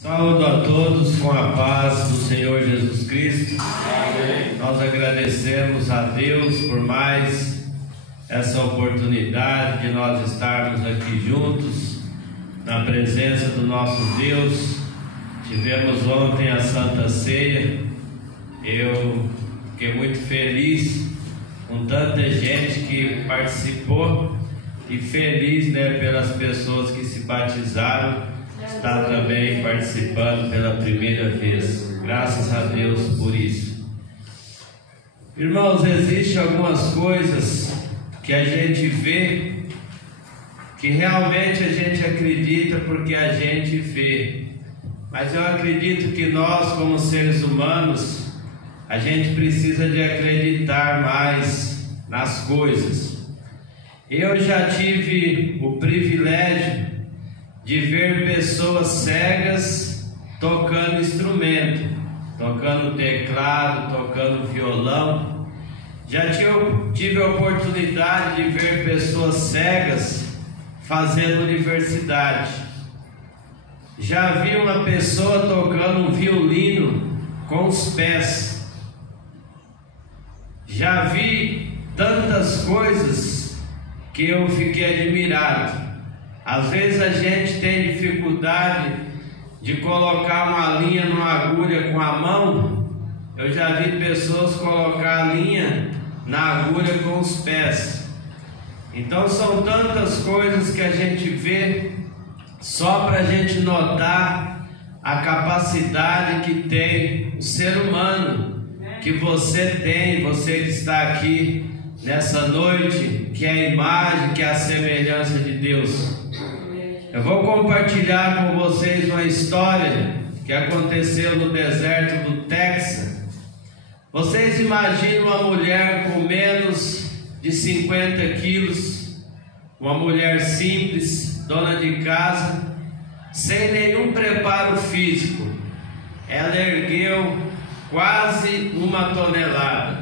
Saúdo a todos com a paz do Senhor Jesus Cristo. Amém. Nós agradecemos a Deus por mais essa oportunidade de nós estarmos aqui juntos na presença do nosso Deus. Tivemos ontem a Santa Ceia. Eu fiquei muito feliz com tanta gente que participou e feliz, pelas pessoas que se batizaram. Está também participando pela primeira vez. Graças a Deus por isso. Irmãos, existem algumas coisas que a gente vê que realmente a gente acredita porque a gente vê. Mas eu acredito que nós, como seres humanos, a gente precisa de acreditar mais nas coisas. Eu já tive o privilégio de ver pessoas cegas tocando instrumento, tocando teclado, tocando violão. Já tive a oportunidade de ver pessoas cegas fazendo universidade. Já vi uma pessoa tocando um violino com os pés. Já vi tantas coisas que eu fiquei admirado. Às vezes a gente tem dificuldade de colocar uma linha numa agulha com a mão. Eu já vi pessoas colocar a linha na agulha com os pés. Então são tantas coisas que a gente vê só para a gente notar a capacidade que tem o ser humano, que você tem, você que está aqui nessa noite, que é a imagem, que é a semelhança de Deus. Eu vou compartilhar com vocês uma história que aconteceu no deserto do Texas. Vocês imaginam uma mulher com menos de 50 quilos, uma mulher simples, dona de casa, sem nenhum preparo físico. Ela ergueu quase 1 tonelada.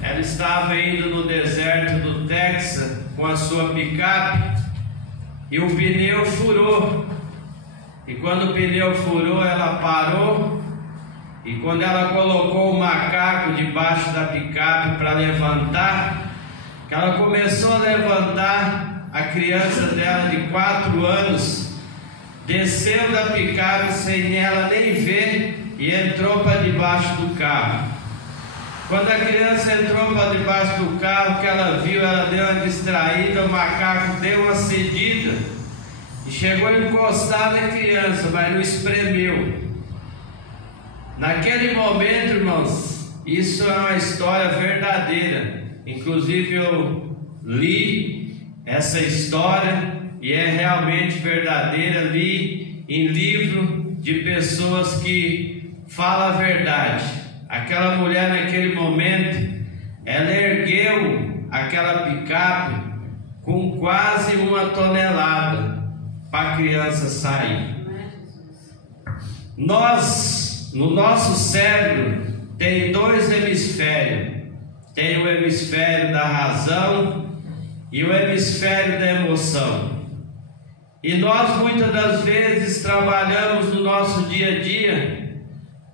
Ela estava indo no deserto do Texas com a sua picape e o pneu furou. E quando o pneu furou, ela parou. E quando ela colocou o macaco debaixo da picape para levantar, que ela começou a levantar, a criança dela de 4 anos desceu da picape sem ela nem ver e entrou para debaixo do carro. Quando a criança entrou para debaixo do carro, que ela viu, ela deu uma distraída, o macaco deu uma cedida e chegou a encostar na criança, mas não espremeu. Naquele momento, irmãos, isso é uma história verdadeira. Inclusive eu li essa história e é realmente verdadeira. Li em livro de pessoas que falam a verdade. Aquela mulher naquele momento, ela ergueu aquela picape com quase 1 tonelada para a criança sair. No nosso cérebro tem 2 hemisférios. Tem o hemisfério da razão e o hemisfério da emoção. E nós muitas das vezes trabalhamos no nosso dia a dia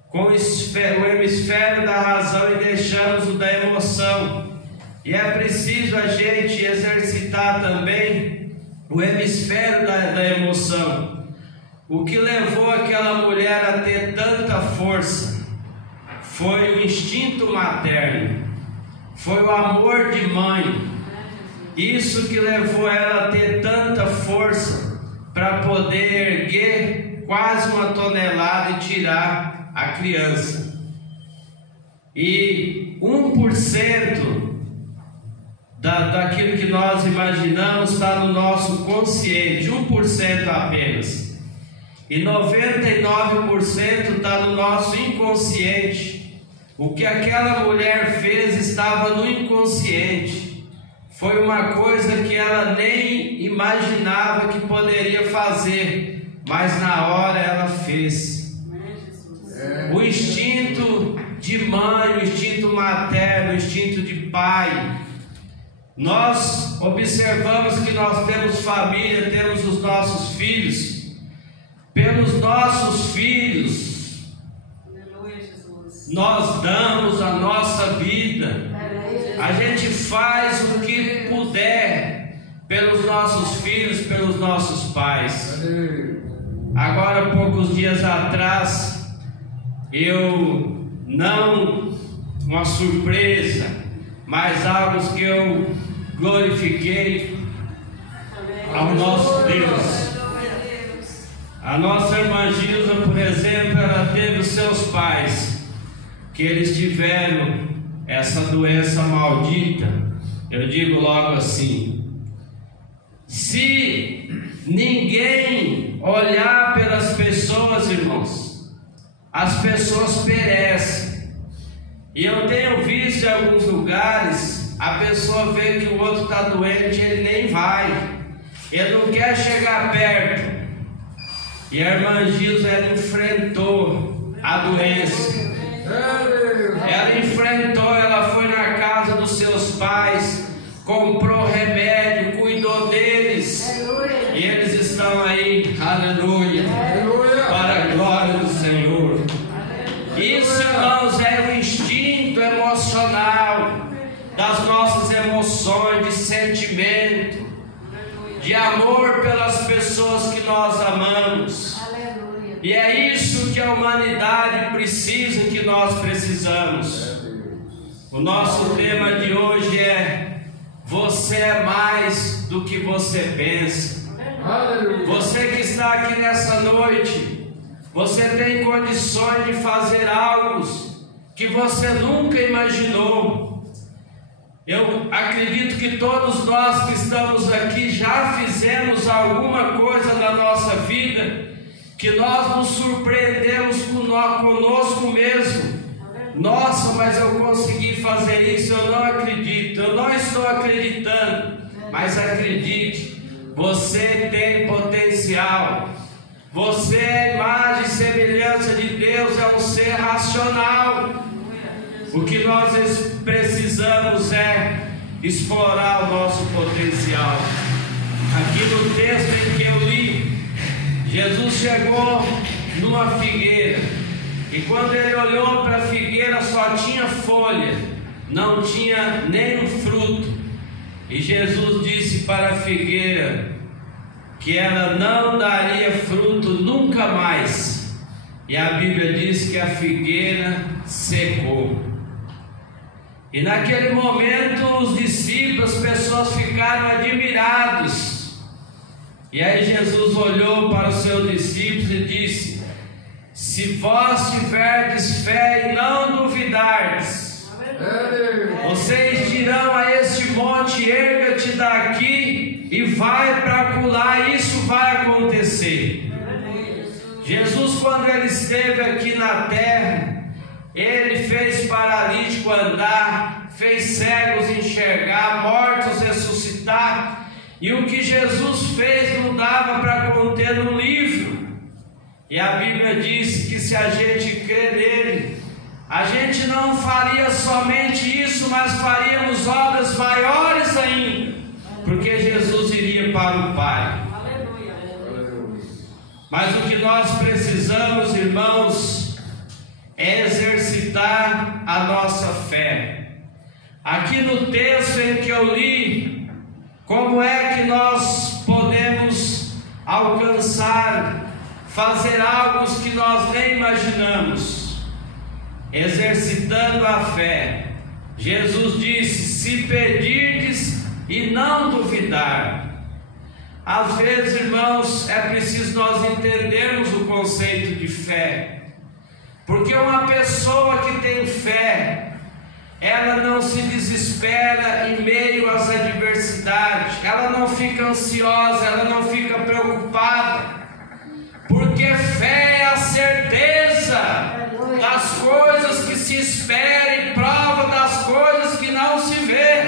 com o hemisfério da razão e deixamos o da emoção. E é preciso a gente exercitar também o hemisfério da emoção. O que levou aquela mulher a ter tanta força foi o instinto materno, foi o amor de mãe. Isso que levou ela a ter tanta força para poder erguer quase 1 tonelada e tirar a criança. E 1% daquilo que nós imaginamos está no nosso consciente, 1% apenas. E 99% está no nosso inconsciente. O que aquela mulher fez estava no inconsciente. Foi uma coisa que ela nem imaginava que poderia fazer, mas na hora ela fez. O instinto de mãe, o instinto materno, o instinto de pai. Nós observamos que nós temos família, temos os nossos filhos. pelos nossos filhos. Nós damos a nossa vida. A gente faz o que puder pelos nossos filhos, pelos nossos pais. Agora, poucos dias atrás, uma surpresa, mas algo que eu glorifiquei ao nosso Deus. A nossa irmã Gilza, por exemplo, ela teve os seus pais, que eles tiveram essa doença maldita. Eu digo logo assim: se ninguém olhar pelas pessoas, irmãos, as pessoas perecem. E eu tenho visto em alguns lugares, a pessoa vê que o outro está doente, ele nem vai, ele não quer chegar perto. E a irmã Gilza, ela enfrentou a doença. Ela enfrentou, ela foi na casa dos seus pais, comprou remédio, cuidou deles. E eles estão aí, aleluia, para a glória do Senhor. Isso, irmãos, é o instinto emocional das nossas emoções, de sentimento, de amor pelas pessoas que nós amamos. E é isso que a humanidade precisa, que nós precisamos. O nosso tema de hoje é: você é mais do que você pensa. Você que está aqui nessa noite, você tem condições de fazer algo que você nunca imaginou. Eu acredito que todos nós que estamos aqui já fizemos alguma coisa na nossa vida que nós nos surpreendemos conosco mesmo. Nossa, mas eu consegui fazer isso, eu não acredito, eu não estou acreditando. Mas acredite, você tem potencial. Você é a imagem e semelhança de Deus, é um ser racional. O que nós precisamos é explorar o nosso potencial. Aqui no texto em que eu li, Jesus chegou numa figueira, e quando ele olhou para a figueira só tinha folha, não tinha nenhum fruto. E Jesus disse para a figueira que ela não daria fruto nunca mais. E a Bíblia diz que a figueira secou. E naquele momento os discípulos, as pessoas ficaram admirados. E aí Jesus olhou para os seus discípulos e disse: se vós tiverdes fé e não duvidardes, vocês dirão a este monte: erga-te daqui e vai para acolá, isso vai acontecer. Jesus, quando ele esteve aqui na terra, ele fez paralítico andar, fez cegos enxergar, mortos ressuscitar. E o que Jesus fez não dava para conter no livro. E a Bíblia diz que se a gente crer nele, a gente não faria somente isso, mas faríamos obras maiores ainda, porque Jesus iria para o Pai. Mas o que nós precisamos, irmãos, é exercitar a nossa fé. Aqui no texto em que eu li, como é que nós podemos alcançar, fazer algo que nós nem imaginamos? Exercitando a fé. Jesus disse: se pedirdes e não duvidar. Às vezes, irmãos, é preciso nós entendermos o conceito de fé, porque uma pessoa que tem fé, ela não se desespera em meio às adversidades, ela não fica ansiosa, ela não fica preocupada, porque fé é a certeza das coisas que se espera e prova das coisas que não se vê.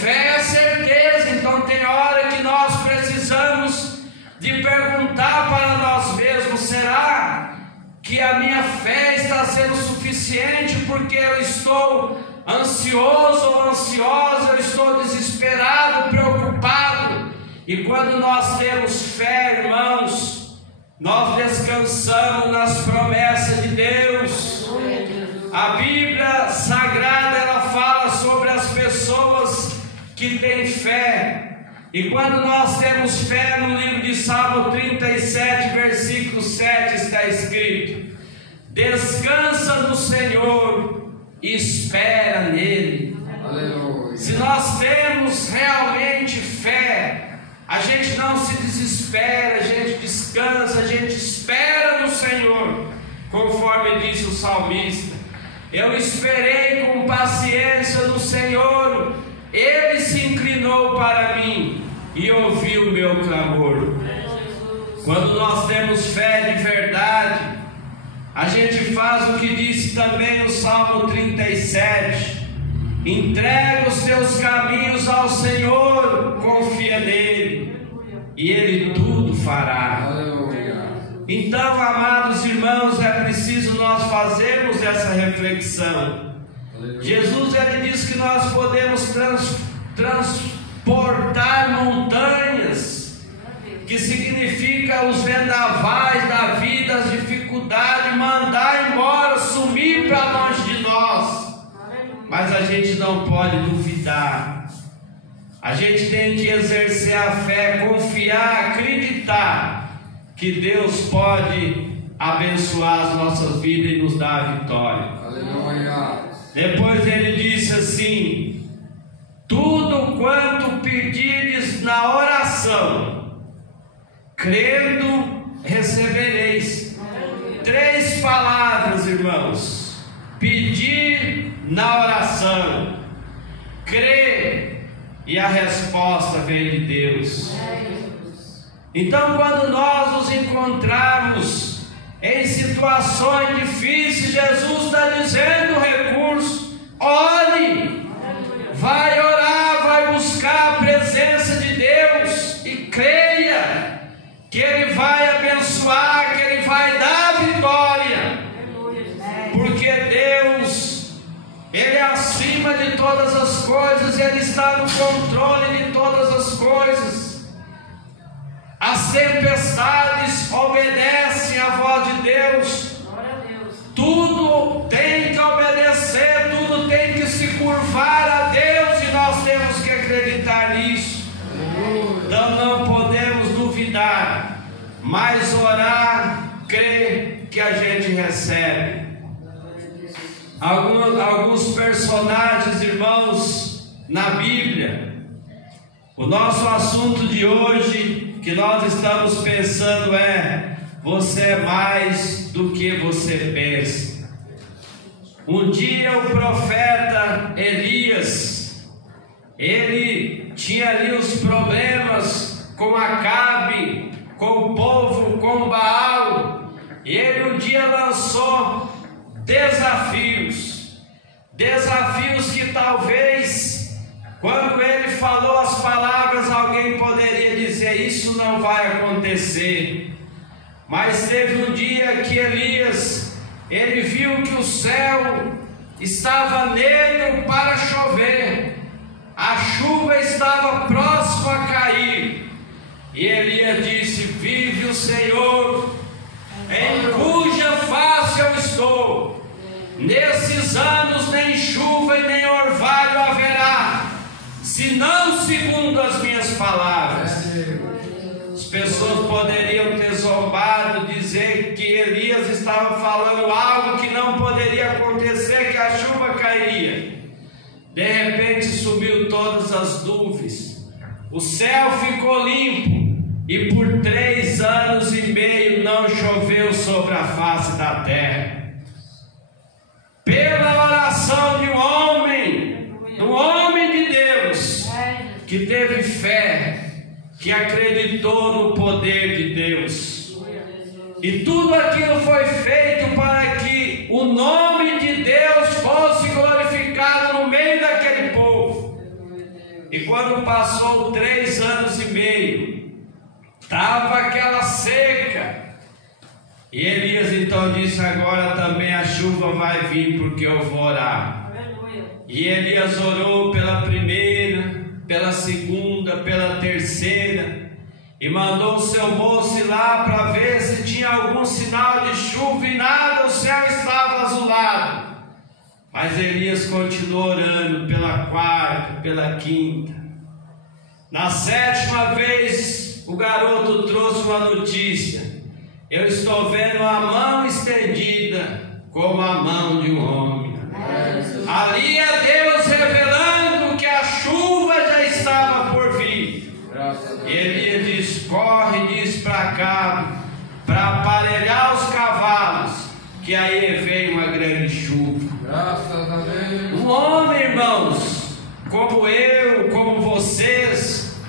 Fé é certeza. Então tem hora que nós precisamos de perguntar para nós mesmos: será que a minha fé está sendo suficiente? Porque eu estou ansioso ou ansiosa, eu estou desesperado, preocupado. E quando nós temos fé, irmãos, nós descansamos nas promessas de Deus. A Bíblia Sagrada, ela fala sobre as pessoas que têm fé. E quando nós temos fé, no livro de Salmo 37, versículo 7, está escrito: descansa no Senhor e espera nele. Aleluia. Se nós temos realmente fé, a gente não se desespera, a gente descansa, a gente espera no Senhor, conforme diz o salmista: eu esperei com paciência no Senhor, Ele se inclinou para mim e ouviu o meu clamor. Quando nós temos fé de verdade, a gente faz o que disse também no Salmo 37: entrega os teus caminhos ao Senhor, confia nele e Ele tudo fará. Então, amados irmãos, é preciso nós fazermos essa reflexão. Jesus, ele diz que nós podemos transportar montanhas, que significa os vendavais da vida, as dificuldades, mandar embora, sumir para longe de nós. Mas a gente não pode duvidar. A gente tem que exercer a fé, confiar, acreditar que Deus pode abençoar as nossas vidas e nos dar a vitória. Aleluia. Depois ele disse assim: tudo quanto pedirdes na oração, crendo, recebereis. 3 palavras, irmãos: pedir na oração, crer, e a resposta vem de Deus. Então, quando nós nos encontrarmos em situações difíceis, Jesus está dizendo o recurso: ore, vai orar, vai buscar a presença de Deus e creia que Ele vai abençoar, que Ele vai dar vitória, porque Deus, Ele é acima de todas as coisas, Ele está no controle de todas as coisas. As tempestades obedecem à voz de Deus. Tudo tem que obedecer, tudo tem que se curvar a Deus, e nós temos que acreditar nisso. Então não podemos duvidar, mas orar, crer que a gente recebe. Alguns personagens, irmãos, na Bíblia. O nosso assunto de hoje, que nós estamos pensando, é: você é mais do que você pensa. Um dia o profeta Elias, ele tinha ali os problemas com Acabe, com o povo, com Baal, e ele um dia lançou desafios que talvez, quando ele falou as palavras, alguém poderia dizer: isso não vai acontecer. Mas teve um dia que Elias, ele viu que o céu estava negro para chover, a chuva estava próxima a cair, e Elias disse: vive o Senhor, em cuja face eu estou, nesses anos nem chuva e nem orvalho haverá, senão segundo as minhas palavras. As pessoas poderiam ter zombado, dizer que Elias estava falando algo que não poderia acontecer, que a chuva cairia. De repente sumiu todas as nuvens, o céu ficou limpo, e por 3 anos e meio não choveu sobre a face da terra. Pela oração de um homem de Deus, que teve fé, que acreditou no poder de Deus, e tudo aquilo foi feito para que o nome de Deus fosse glorificado no meio daquele povo. E quando passou 3 anos e meio, estava aquela seca, e Elias então disse: agora também a chuva vai vir, porque eu vou orar. E Elias orou pela primeira, pela segunda, pela terceira, e mandou o seu moço ir lá para ver se tinha algum sinal de chuva, e nada, o céu estava azulado. Mas Elias continuou orando pela quarta, pela quinta. Na sétima vez, o garoto trouxe uma notícia: eu estou vendo a mão estendida como a mão de um homem. Ali é Deus revelando que a chuva já estava por vir. E Elias diz: corre, diz para cá, para aparelhar os cavalos, que aí veio uma grande chuva. Graças a Deus. Um homem, irmãos, como eu, como vocês.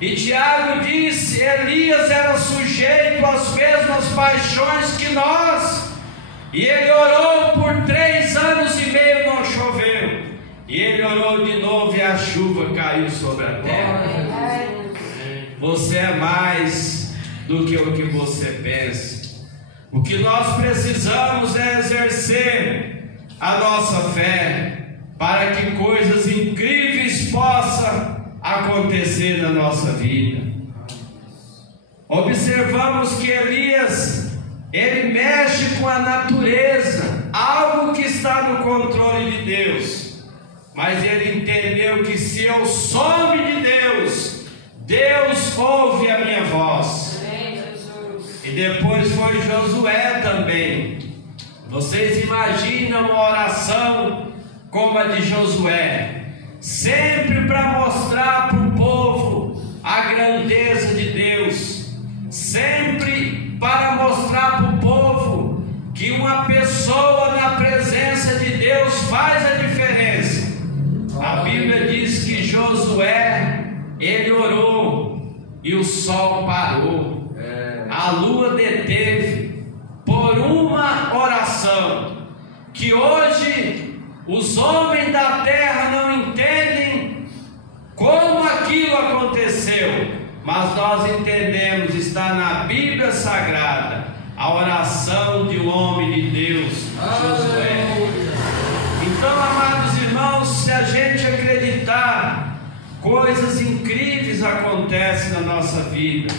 E Tiago disse: Elias era sujeito às mesmas paixões que nós. E ele orou por 3 anos e meio, não choveu. E ele orou de novo e a chuva caiu sobre a terra. Você é mais do que o que você pensa. O que nós precisamos é exercer a nossa fé, para que coisas incríveis possam acontecer na nossa vida. Observamos que Elias, ele mexe com a natureza, algo que está no controle de Deus, mas ele entendeu que se eu sou de Deus, Deus ouve a minha voz. E depois foi Josué também. Vocês imaginam uma oração como a de Josué, sempre para mostrar para o povo a grandeza de Deus, sempre para mostrar para o povo que uma pessoa na presença de Deus faz a diferença. A Bíblia diz que Josué, ele orou e o sol parou, a lua deteve, por uma oração, que hoje os homens da terra não entendem como aquilo aconteceu, mas nós entendemos, está na Bíblia Sagrada, a oração de um homem de Deus, Josué. Então, amados irmãos, se a gente acreditar, coisas incríveis acontecem na nossa vida.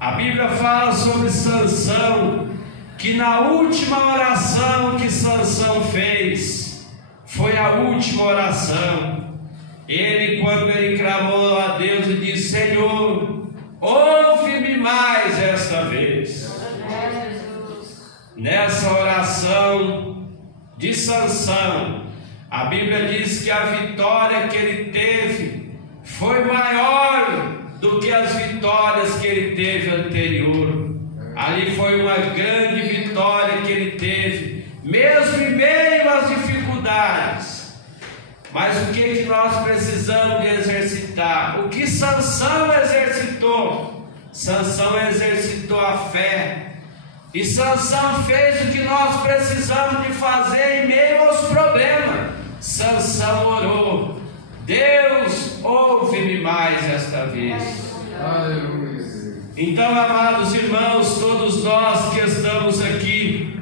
A Bíblia fala sobre Sansão, que na última oração que Sansão fez, foi a última oração. Ele, quando ele clamou a Deus e disse: Senhor, ouve-me mais esta vez. Nessa oração de Sansão, a Bíblia diz que a vitória que ele teve foi maior do que as vitórias que ele teve anterior. Ali foi uma grande vitória que ele teve, mesmo em meio às dificuldades. Mas o que nós precisamos de exercitar? O que Sansão exercitou? Sansão exercitou a fé. E Sansão fez o que nós precisamos de fazer em meio aos problemas. Sansão orou: Deus, ouve-me mais esta vez. Aleluia. Então, amados irmãos, todos nós que estamos aqui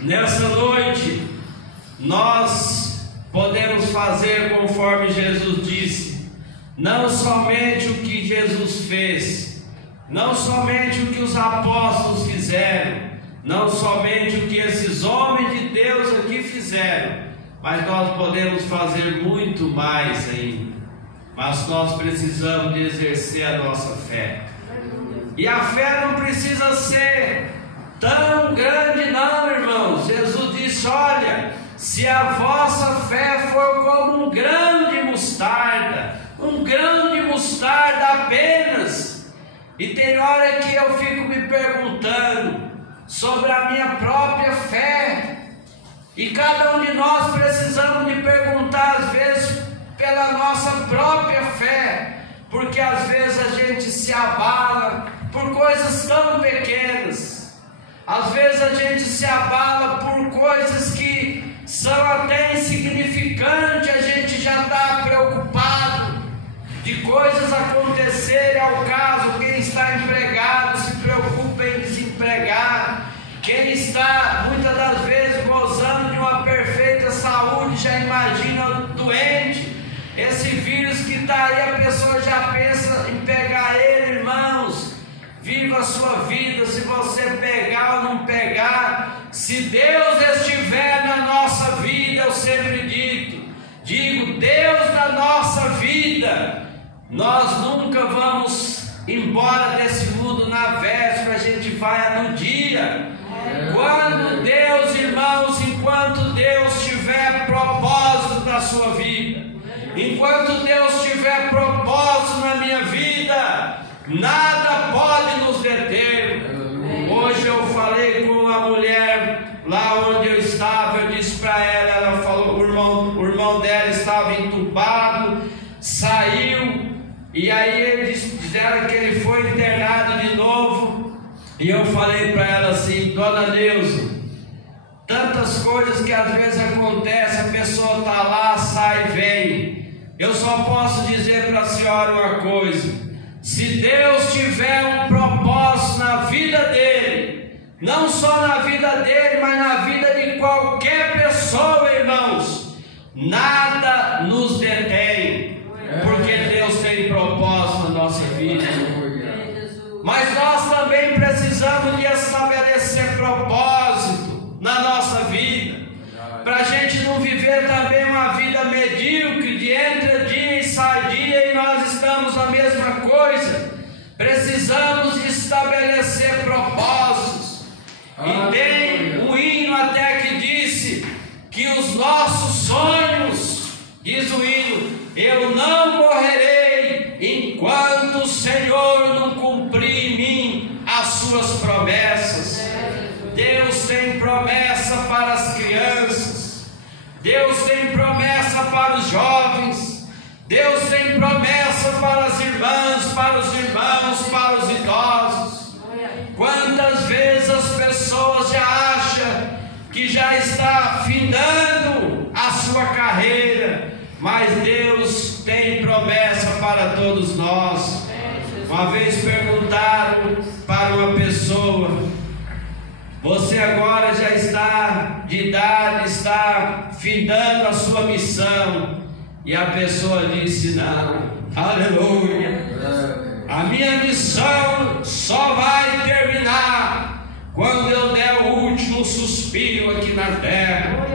nessa noite, nós podemos fazer conforme Jesus disse, não somente o que Jesus fez, não somente o que os apóstolos fizeram, não somente o que esses homens de Deus aqui fizeram, mas nós podemos fazer muito mais ainda. Mas nós precisamos de exercer a nossa fé. E a fé não precisa ser tão grande não, irmãos. Jesus disse: olha, se a vossa fé for como um grão de mostarda apenas. E tem hora que eu fico me perguntando sobre a minha própria fé. E cada um de nós precisamos de perguntar às vezes pela nossa própria fé, porque às vezes a gente se abala por coisas tão pequenas, às vezes a gente se abala por coisas que são até insignificantes, a gente já está preocupado de coisas acontecerem ao caso. Quem está empregado se preocupa em desempregar, quem está muitas das vezes gozando de uma perfeita saúde já imagina doente. Esse vírus que está aí, a pessoa já pensa em pegar ele, irmãos. viva a sua vida, se você pegar ou não pegar, se Deus estiver na nossa vida, eu sempre digo, Deus na nossa vida, nós nunca vamos embora desse mundo na véspera, a gente vai no dia. Quando Deus, irmãos, enquanto Deus tiver propósito na sua vida, enquanto Deus tiver propósito na minha vida, nada pode nos deter. Hoje eu falei com uma mulher lá onde eu estava, eu disse para ela, ela falou, o irmão dela estava entubado, saiu, e aí eles disseram que ele foi internado de novo. E eu falei para ela assim: Dona Neuza, tantas coisas que às vezes acontecem, a pessoa está lá, sai e vem. Eu só posso dizer para a senhora uma coisa: se Deus tiver um propósito na vida dele, não só na vida dele, mas na vida de qualquer pessoa, irmãos, nada nos detém, porque Deus tem propósito na nossa vida. Mas nós também precisamos de estabelecer propósito na nossa vida, para a gente não viver também uma vida medíocre, de entra dia e sai dia e nós estamos a mesma coisa. Precisamos de estabelecer propósitos. E tem um hino até que disse que os nossos sonhos, diz o hino, eu não morrerei enquanto o Senhor não cumprir em mim as suas promessas. Deus tem promessa para as crianças, Deus tem promessa para os jovens, Deus tem promessa para as irmãs, para os irmãos, para os idosos. Quantas vezes as pessoas já acham que já está findando a sua carreira, mas Deus tem promessa para todos nós. Uma vez perguntaram para uma pessoa: você agora já está de idade, está findando a sua missão? E a pessoa disse: não, aleluia, a minha missão só vai terminar quando eu der o último suspiro aqui na terra.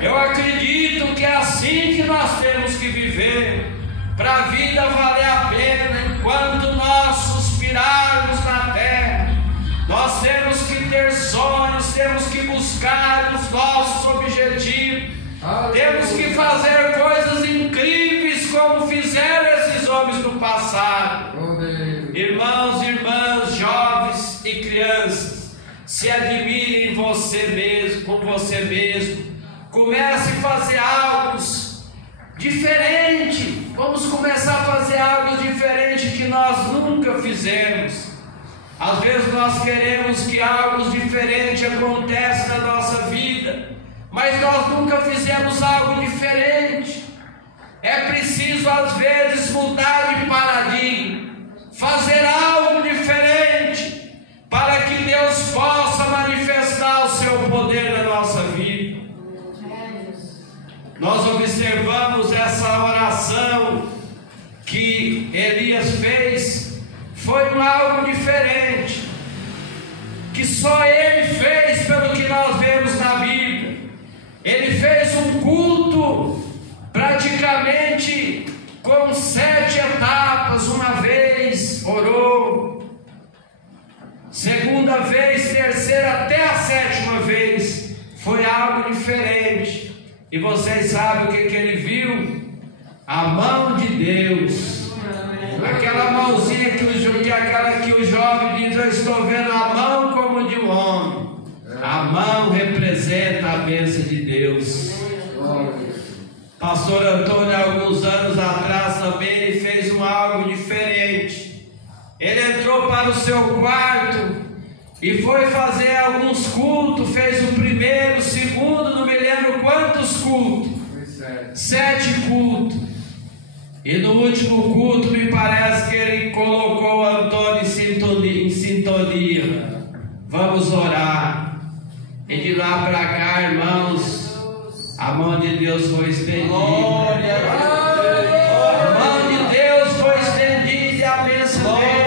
Eu acredito que é assim que nós temos que viver, para a vida valer a pena. Enquanto nós suspirarmos na terra, nós temos que ter sonhos, temos que buscar os nossos objetivos, temos que fazer coisas incríveis como fizeram esses homens do passado. Irmãos e irmãs, jovens e crianças, se admirem em você mesmo, com você mesmo. Comece a fazer algo diferente. Vamos começar a fazer algo diferente que nós nunca fizemos. Às vezes nós queremos que algo diferente aconteça na nossa vida, mas nós nunca fizemos algo diferente. É preciso às vezes mudar de paradigma, fazer algo diferente, para que Deus possa manifestar o seu poder na nossa vida. Nós observamos essa oração que Elias fez, foi algo diferente, que só ele fez, pelo que nós vemos na Bíblia. Ele fez um culto praticamente com 7 etapas. Uma vez orou, segunda vez, terceira, até a 7ª vez, foi algo diferente. E vocês sabem o que ele viu? A mão de Deus. Aquela mãozinha que o jovem diz: eu estou vendo a mão como de um homem. A mão representa a bênção de Deus. Pastor Antônio, alguns anos atrás também, ele fez algo diferente. Ele entrou para o seu quarto e foi fazer alguns cultos. Fez o primeiro, o segundo, não me lembro quantos cultos. 7 cultos. E no último culto, me parece que ele colocou o Antônio em sintonia. Vamos orar. E de lá para cá, irmãos, a mão de Deus foi estendida. A mão de Deus foi estendida e a bênção dele.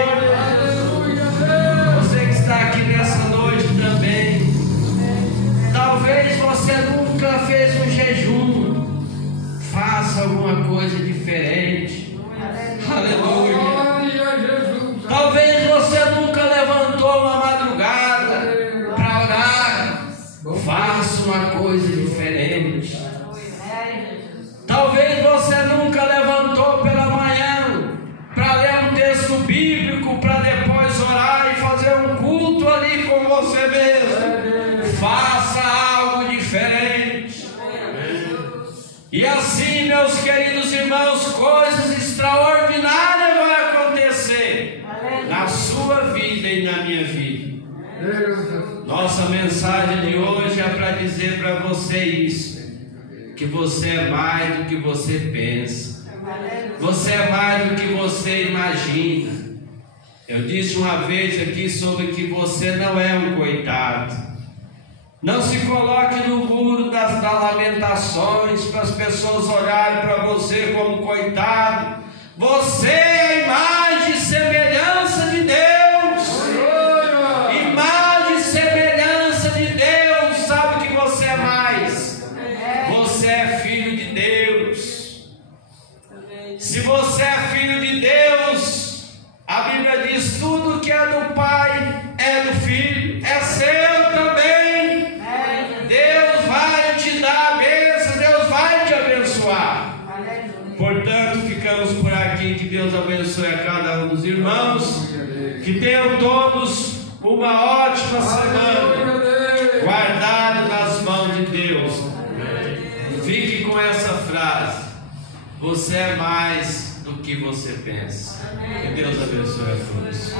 já fez um jejum, faça alguma coisa diferente. Aleluia. Glória a Jesus. Talvez você nunca levantou uma madrugada para orar, faça uma coisa diferente. Talvez você nunca levantou pela manhã para ler um texto bíblico, para depois orar e fazer um culto ali com você mesmo. Faça algo diferente. E assim, meus queridos irmãos, coisas extraordinárias vão acontecer na sua vida e na minha vida. Nossa mensagem de hoje é para dizer para você isso, que você é mais do que você pensa. Você é mais do que você imagina. Eu disse uma vez aqui sobre que você não é um coitado. Não se coloque no muro das lamentações para as pessoas olharem para você como coitado. Você é imagem e semelhança de Deus. Imagem e semelhança de Deus. Sabe o que você é mais? Você é filho de Deus. Se você é filho de Deus, a Bíblia diz: tudo que é do Pai é do Filho, é seu também. Deus vai te dar a bênção, Deus vai te abençoar. Portanto, ficamos por aqui. Que Deus abençoe a cada um dos irmãos. Que tenham todos uma ótima semana, guardado nas mãos de Deus. Fique com essa frase: você é mais do que você pensa. Que Deus abençoe a todos.